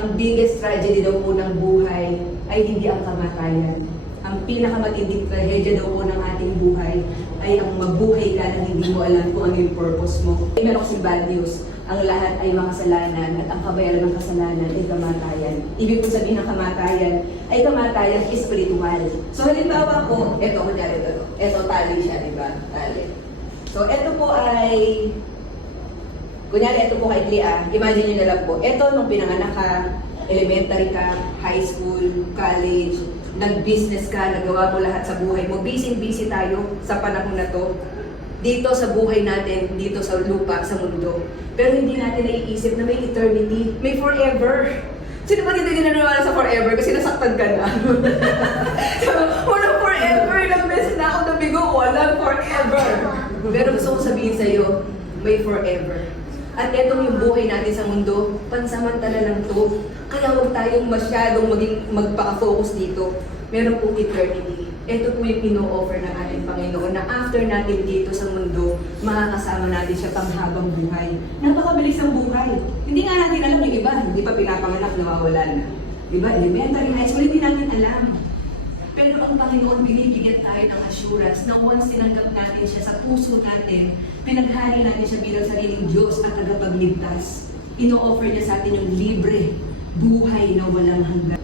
ang biggest tragedy daw po ng buhay ay hindi ang kamatayan. Ang pinakamatinding trahedya daw po ng ating buhay ay ang mabuhay ka nang hindi mo alam kung ano yung purpose mo. Meron kasing bad news. Ang lahat ay makasalanan at ang kabayaran ng kasalanan ay kamatayan. Ibig po sabihin ng kamatayan ay kamatayan espiritual. So halimbawa po, eto kunyari ito. Eto tali siya, di ba? Tali. So eto po ay, kunyari ito po kay Clea. Imagine nyo na lang po, eto nung pinanganak ka, elementary ka, high school, college, nag-business ka, nagawa mo lahat sa buhay mo. Busy tayo sa panahon na to. Dito sa buhay natin, dito sa lupa, sa mundo. Pero hindi natin naiisip na may eternity, may forever. Sino ba dito ginanawa sa forever? Kasi nasaktan ka na. Walang forever, ilang beses na ako nabigo, walang forever. Pero gusto kong sabihin sa'yo, may forever. At etong yung buhay natin sa mundo, pansamantala lang to. Kaya huwag tayong masyadong magpaka-focus dito. Meron pong eternity. Ito po yung ino-offer ng ating Panginoon na after natin dito sa mundo, makakasama natin siya panghabang buhay. Napakabilis ang buhay. Hindi nga natin alam yung iba, hindi pa pinapanganak, nawawala na. Diba? Elementary, high school, hindi natin alam. Pero ang Panginoon, binibigyan tayo ng assurance na once tinanggap natin siya sa puso natin, pinaghali natin siya bilang sariling Diyos at tagapagligtas. Ino-offer niya sa atin yung libre, buhay na walang hanggan.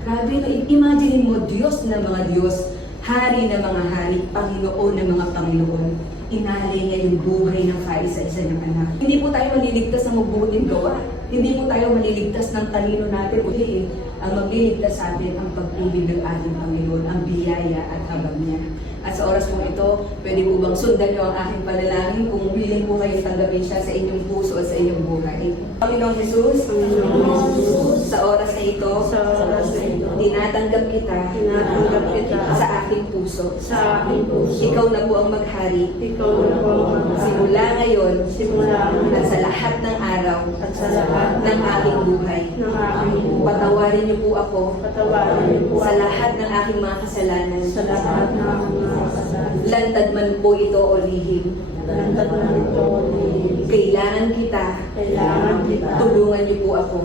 Grabe, imagine mo, Diyos na mga Diyos, Hari na mga hari, Panginoon na mga Panginoon. Inalay niya yung buhay ng kaisa-isa ng anak. Hindi po tayo maliligtas ng mabuting gawa. Hindi po tayo maliligtas ng talino natin. Uli, ang magliligtas sa atin ang pag-ibig ng ating Panginoon, ang biyaya at habag niya. At sa oras po ito, pwede po bang sundan niyo ang aking panalangin kung willing po kayong tanggapin siya sa inyong puso at sa inyong buhay. Panginoong Jesus, sa oras na ito, tinatanggap kita sa aking puso. Ikaw na po ang maghari. Simula ngayon at sa lahat ng araw ng aking buhay. Patawarin niyo po ako sa lahat ng aking mga kasalanan. Lantad man po ito o lihim. Kailangan kita. Tulungan niyo po ako.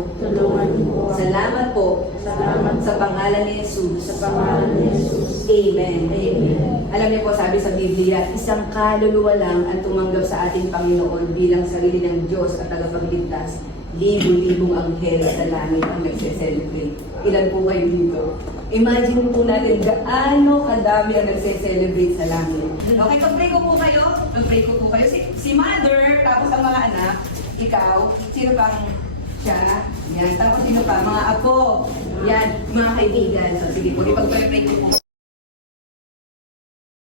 Salamat po sa pangalan ni Jesus. Amen. Alam niyo po, sabi sa Biblia, isang kaluluwa lang ang tumanggap sa ating Panginoon bilang sarili ng Diyos at tagapagligtas. Libo-libong anghel sa langit ang nagse-celebrate. Ilan po kayo dito? Imagine po natin gaano kadami ang nagse-celebrate sa langit. Okay, pag-pray ko po kayo. Si Mother, tapos ang mga anak, ikaw, sino pang siya? Yan. Tapos sino pa? Mga apo. Yan, mga kaibigan. So sige po, ipag-pray ko po.